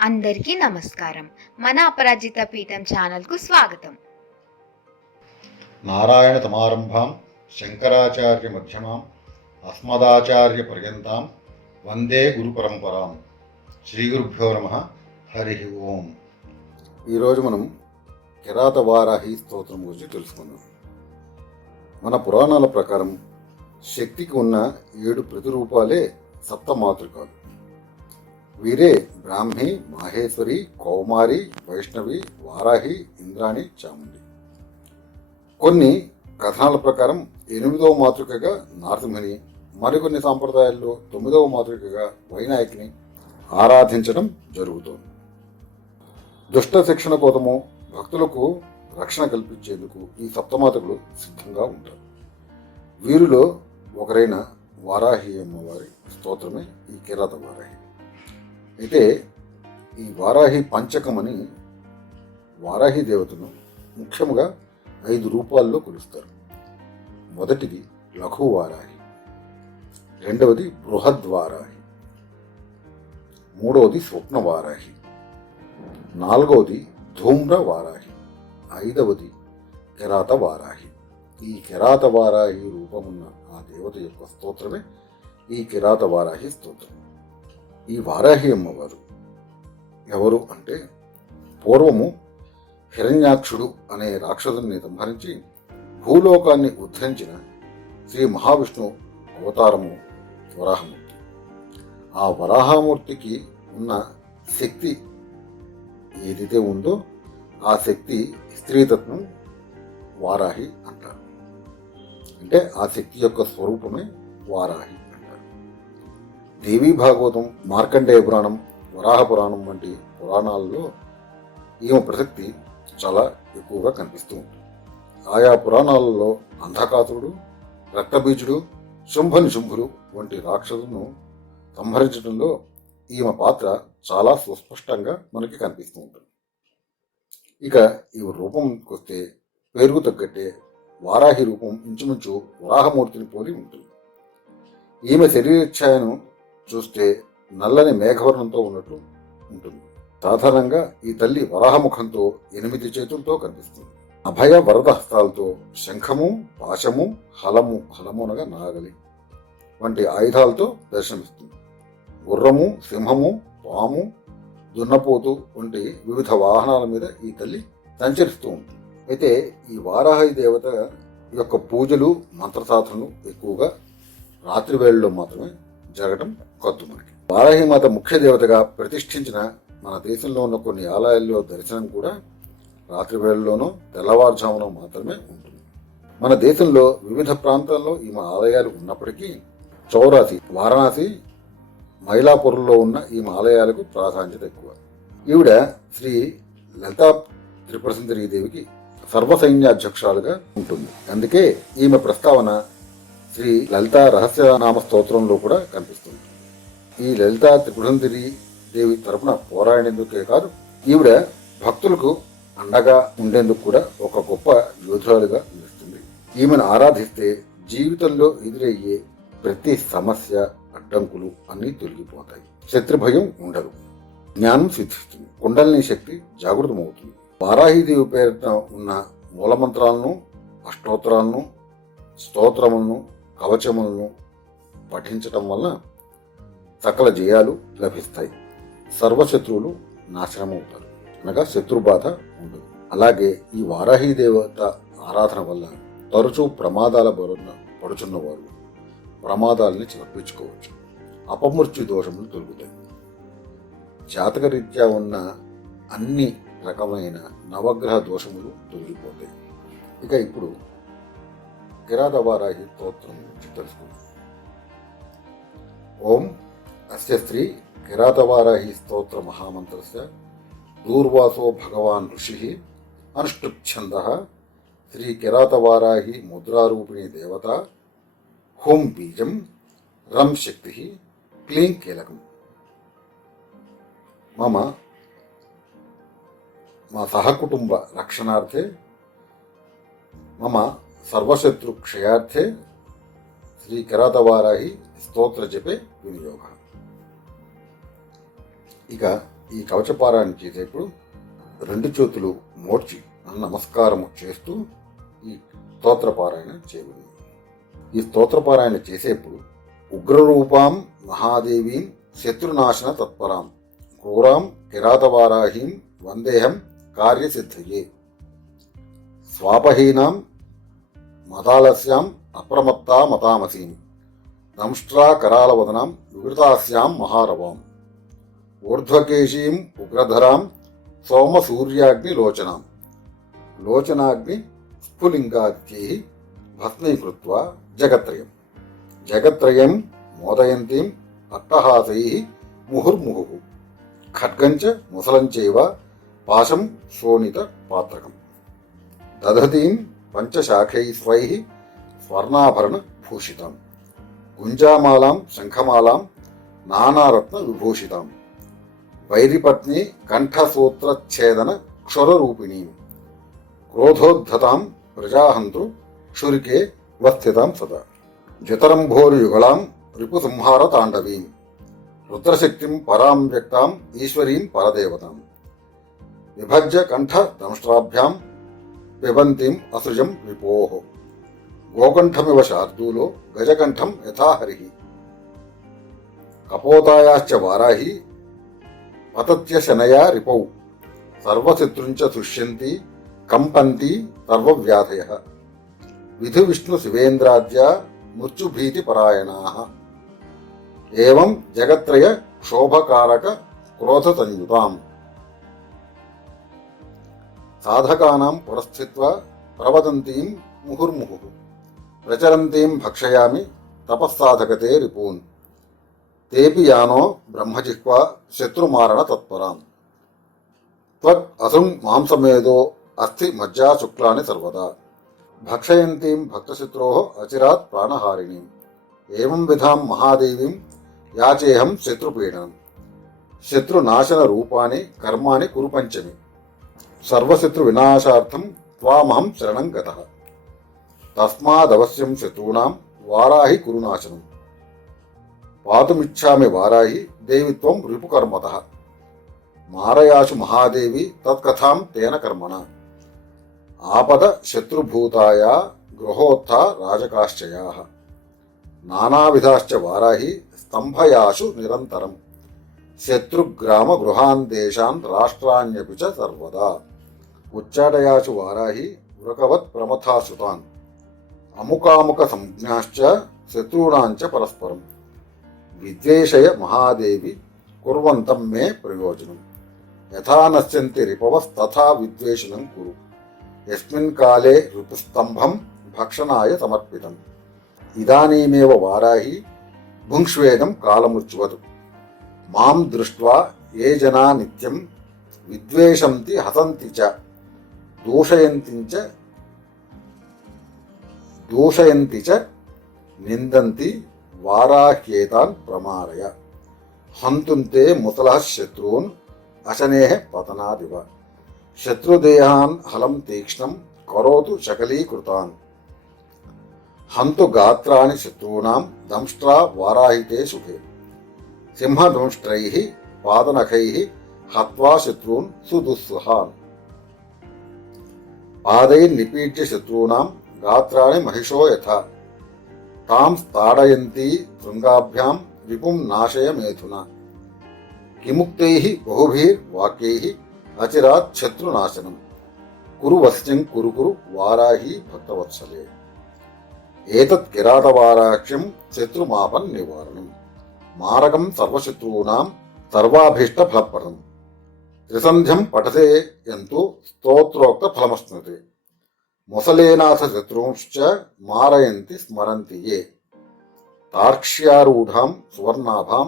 అందరికీ నమస్కారం. మన అపరాజిత పీఠం ఛానల్కు స్వాగతం. నారాయణ సమారంభాం శంకరాచార్య మధ్యమాం అస్మదాచార్య పర్యంతాం వందే గురు పరంపరాం. శ్రీ గురుభ్యో నమః. హరి ఓం. ఈరోజు మనం కిరాత వారాహి స్తోత్రం గురించి తెలుసుకుందాం. మన పురాణాల ప్రకారం శక్తికి ఉన్న 7 ప్రతిరూపాలే సప్తమాతృకాలు. వీరే బ్రాహ్మి, మాహేశ్వరి, కౌమారి, వైష్ణవి, వారాహి, ఇంద్రాణి, చాముండి. కొన్ని కథనాల ప్రకారం 8వ మాతృకగా నారసింహుని, మరికొన్ని సాంప్రదాయాల్లో 9వ మాతృకగా వైనాయకిని ఆరాధించడం జరుగుతోంది. దుష్ట శిక్షణ కోసము భక్తులకు రక్షణ కల్పించేందుకు ఈ సప్తమాతృకులు సిద్ధంగా ఉంటారు. వీరిలో ఒకరైన వారాహి అమ్మవారి స్తోత్రమే ఈ కిరాత వారాహి. అయితే ఈ వారాహి పంచకమని వారాహి దేవతను ముఖ్యంగా 5 రూపాల్లో కొలుస్తారు. మొదటిది లఘు వారాహి, రెండవది బృహద్వారాహి, మూడవది స్వప్న వారాహి, నాలుగవది ధూమ్ర వారాహి, 5వది కిరాత వారాహి. ఈ కిరాత వారాహి రూపమున్న ఆ దేవత యొక్క స్తోత్రమే ఈ కిరాత వారాహి స్తోత్రం. ఈ వారాహి అమ్మవారు ఎవరు అంటే, పూర్వము హిరణ్యాక్షుడు అనే రాక్షసుని సంహరించి భూలోకాన్ని ఉద్ధరించిన శ్రీ మహావిష్ణువు అవతారము వరాహమూర్తి. ఆ వరాహమూర్తికి ఉన్న శక్తి ఏదైతే ఉందో ఆ శక్తి స్త్రీతత్వం వారాహి అంటారు. అంటే ఆ శక్తి యొక్క స్వరూపమే వారాహి. దేవీ భాగవతం, మార్కండేయ పురాణం, వరాహ పురాణం వంటి పురాణాలలో ఈమె ప్రసక్తి చాలా ఎక్కువగా కనిపిస్తూ ఉంటుంది. ఆయా పురాణాలలో అంధకాసురుడు, రక్తబీజుడు, శుంభులు వంటి రాక్షసులను సంహరించడంలో ఈమె పాత్ర చాలా సుస్పష్టంగా మనకి కనిపిస్తూ ఉంటుంది. ఇక ఈ రూపంకి వస్తే పేరుకు తగ్గట్టే వారాహి రూపం ఇంచుమించు వరాహమూర్తిని పోలి ఉంటుంది. ఈమె శరీరఛాయను చూస్తే నల్లని మేఘవర్ణంతో ఉన్నట్లు ఉంటుంది. సాధారణంగా ఈ తల్లి వరాహముఖంతో 8 చేతులతో కనిపిస్తుంది. అభయ వరద హస్తాలతో శంఖము, పాశము, హలమునగా నాగలి వంటి ఆయుధాలతో దర్శనమిస్తుంది. గుర్రము, సింహము, పాము, దున్నపోతు వంటి వివిధ వాహనాల మీద ఈ తల్లి సంచరిస్తూ ఉంటుంది. అయితే ఈ వారాహి దేవత యొక్క పూజలు, మంత్రసాధనలు ఎక్కువగా రాత్రి వేళల్లో మాత్రమే జరగటం కొత్త మనకి. వారాహి మాత ముఖ్య దేవతగా ప్రతిష్ఠించిన మన దేశంలో ఉన్న కొన్ని ఆలయాల్లో దర్శనం కూడా రాత్రి వేళల్లోనూ తెల్లవారుజామున మాత్రమే ఉంటుంది. మన దేశంలో వివిధ ప్రాంతాల్లో ఈమె ఆలయాలు ఉన్నప్పటికీ చౌరాసి, వారణాసి, మైలాపూర్లో ఉన్న ఈమె ఆలయాలకు ప్రాధాన్యత ఎక్కువ. ఈవిడ శ్రీ లలితా త్రిపురసుందరీదేవికి సర్వసైన్యాధ్యక్షురాలుగా ఉంటుంది. అందుకే ఈమె ప్రస్తావన శ్రీ లలితా రహస్యనామ స్తోత్రంలో కూడా కనిపిస్తుంది. ఈ లలితా త్రిపురసుందరి దేవి తరపున పోరాడేందుకే కాదు, ఈవిడ భక్తులకు అండగా ఉండేందుకు కూడా ఒక గొప్ప యోధురాలుగా నిలుస్తుంది. ఈమెను ఆరాధిస్తే జీవితంలో ఎదురయ్యే ప్రతి సమస్య, అడ్డంకులు అన్నీ తొలగిపోతాయి. శత్రుభయం ఉండదు, జ్ఞానం సిద్ధిస్తుంది, కుండలిని శక్తి జాగృతమవుతుంది. వారాహిదేవి పేరిట ఉన్న మూలమంత్రాలను, అష్టోత్తరాలను, స్తోత్రములను, కవచములను పఠించటం వలన సకల జయాలు లభిస్తాయి. సర్వశత్రువులు నాశనమవుతారు, అనగా శత్రుబాధ ఉండదు. అలాగే ఈ వారాహి దేవత ఆరాధన వల్ల తరచూ ప్రమాదాల బారిన పడుచున్నవారు ప్రమాదాలని తప్పించుకోవచ్చు. అపమృత్యు దోషములు తొలుగుతాయి. జాతకరీత్యా ఉన్న అన్ని రకమైన నవగ్రహ దోషములు తొలగిపోతాయి. ఇక ఇప్పుడు కిరాత వారాహి స్తోత్రం గురించి తెలుసుకుందాం. ఓం అస్య శ్రీ కిరాత వారాహి స్తోత్ర మహామంత్రస్య దూర్వాసో భగవాన్ ఋషి అనుష్ఠుప్ఛందః శ్రీ కిరాత వారాహి ముద్రారూపిణి దేవత హోం బీజం రం శక్తి క్లీం కీలకం. మా సహకుటుంబ రక్షణార్థే మమ సర్వశత్రు క్షయార్థే శ్రీ కిరాత వారాహి స్తోత్ర జపే వినియోగ. ఇక ఈ కవచపారాయణ చేసేప్పుడు రెండు చేతులు మోడ్చి నమస్కారము చేస్తూ ఈ స్తోత్రపారాయణ చేయబడింది. ఈ స్తోత్రపారాయణ చేసేప్పుడు ఉగ్రరూపాం మహాదేవీం శత్రునాశన తత్పరాం క్రూరాం కిరాతవారాహీం వందేహం కార్యసిద్ధయే స్వాపహీనాం మదాలస్యాం అప్రమత్తా మతామసీం దంష్ట్రా కరాలవదనాం వివృతాస్యాం మహారవాం ఊర్ధ్వకేశీం ఉగ్రధరాం సోమసూర్యాగ్నిలోచనాం లోచనాగ్ని స్ఫులింగాద్యై భస్మీకృత్వా జగత్రయం మోదయంతీం అట్టహాసై ముహుర్ముహు ఖడ్గంచ ముసలంచైవ పాశం శోణిత పాత్రకం దధతీం పంచశాఖైస్వై స్వర్ణాభరణ భూషితాం గుంజామాలాం శంఖమాలాం నానారత్న విభూషితాం వైరిపత్ని కంఠసూత్రఛేదన క్షురరూపిణీం క్రోధోద్ధతాం ప్రజాహంతృ క్షురికే వర్తితాం సదా జతరంభోరుయుగళాం రిపుసంహార తాండవీం రుద్రశక్తిం పరాం వ్యక్తాం ఈశ్వరీం పరదేవతాం విభజ్య కంఠ దంష్ట్రాభ్యాం పిబంతిం అసృజం రిపోః గోకంఠమివ శార్దూలో గజకంఠం యథాహరి కపోతాయాశ్చ వారాహి పతత్యశనయా రిపౌ సర్వశత్రుంచ తుష్యంతి కంపంతి సర్వవ్యాధయః విధు విష్ణు శివేంద్రాద్య మృత్యుభీతి పరాయణాః ఏవం జగత్రయ క్షోభకారక క్రోధ సంయుతాం సాధకానాం పురస్థిత్వా ప్రవదంతీం ముహుర్ముహు ప్రచరంతీం భక్షయామి తపస్సాధకతే రిపూన్ తేపి యానో బ్రహ్మజిహ్వా శత్రుమారణ తత్పరాం త్వక్ అసుం మాంసమేదో అస్థి మజ్జా శుక్లాని సర్వదా భక్షయంతీం భక్తశత్రోః అచిరాత్ ప్రాణహారిణీం ఏవం విధాం మహాదేవీం యాచేహం శత్రుపీడనం శత్రునాశన రూపాని కర్మాణి కురు పంచమి సర్వశత్రు వినాశార్థం త్వామహం శరణం గతః తస్మాదవశ్యం శత్రూణాం వారాహి కురునాశనం పాతుమిచ్ఛామి వారాహి దేవిత్వం రిపుకర్మతః మారయాశు మహాదేవి తత్కథాం తేన కర్మణ ఆపద శత్రుభూతాయా గృహోత్థ రాజకాశ్చయాః నానావిధాశ్చ వారాహి స్తంభయాశు నిరంతరం శత్రుగ్రామ గృహాన్ దేశాన్ రాష్ట్రాన్యపి చ సర్వదా ఉచ్చాటయాశు వారాహి వృకవత్ ప్రమథాసుతాన్ అముకాముక సంజ్ఞాశ్చ శత్రూణాంచ పరస్పరం విద్వేషయ మహాదేవి కుర్వంతం మే ప్రయోజనం యథా నశ్యంతి రిపవస్తథా విద్వేషణం కురు యస్మిన్ కాలే రిపుస్తంభం భక్షణాయ సమర్పితం ఇదానీమేవ వారాహి భుంక్ష్వేదం కాలముచ్వతు మాం దృష్ట్వా ఏ జనా నిత్యం విద్వేషంతి హసంతి చ దూషయంతి చ నిందంతి వారాహ్యేతాన్ ప్రమారయ హంతుంతే ముసలః శత్రూన్ అశనేః పతనాదివ శత్రుదేహాన్ హలం తీక్ష్ణం కరోతు శకలీకృతాన్ హంతు గాత్రాని శత్రూణాం దంష్ట్రా వారాహితే సుఖే సింహదంష్ట్రైః పాదనఖైః హత్వా శత్రూన్ సుదుస్సహాన్ పాదైర్నిపీడ్య శత్రూణాం గాత్రాని మహిషో యథా తాం తాడయంతి శృంగాభ్యాం విపుం నాశయ మేధునా కిముక్తైః బహుభిర్వాక్యైః అచిరాత్ శత్రునాశనం కురు వశ్యం కురు కురు వారాహి భక్తవత్సలే ఏతత్ కిరాతవారాక్ష్యం శత్రుమాపన్ నివారణం మారకం సర్వశత్రూనాం సర్వాభీష్ట ఫలప్రదం త్రిసంధ్యం పఠతే యంతు స్తోత్రోక్త ఫలమశ్నుతే ముసలేనాథ శత్రూంశ్చ మారయంతి స్మరంతి ఏ తార్క్ష్యారూఢాం సువర్ణాభాం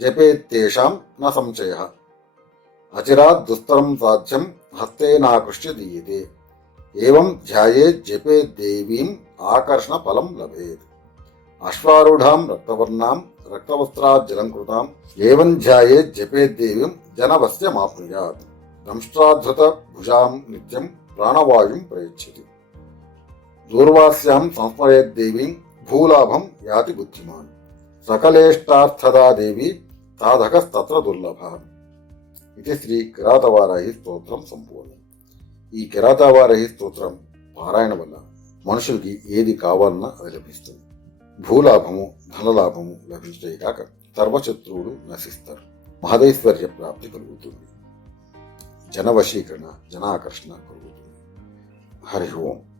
జపేత్తేషాం న సంశయః అచిరాత్ దుస్తరం సాధ్యం హస్తేనాకృష్య దీయతే ఏవం ధ్యాయేత్ జపేత్ దేవీం ఆకర్షణ ఫలం లభేత్ అశ్వారూఢాం రక్తవర్ణాం రక్తవస్త్రాజ్జలంకృతాం ఏవం ధ్యాయేత్ జపేత్ దేవీం జనవస్యమాప్నుయాత్ దంష్ట్రాధృత భుజాం నిత్యం ప్రాణవాయుం ప్రయచ్చతి దూర్వాస్యాం సంస్మరేత్ దేవీం భూలాభం యాతి బుద్ధిమాన్ సకలేష్టార్థదా దేవి సాధకస్తత్ర దుర్లభ ఇది శ్రీ కిరాతవారాహి స్తోత్రం సంపూర్ణం. ఈ కిరాతవారాహి స్తోత్రం పారాయణ వల్ల మనుషులకి ఏది కావాలన్నా అది లభిస్తుంది. భూలాభము ధనలాభము లభించే కాక సర్వశత్రువులు నశిస్తారు. మహదైశ్వర్య ప్రాప్తి కలుగుతుంది. జనవశీకరణ జనాకర్షణ కలుగుతుంది. హరి ఓం.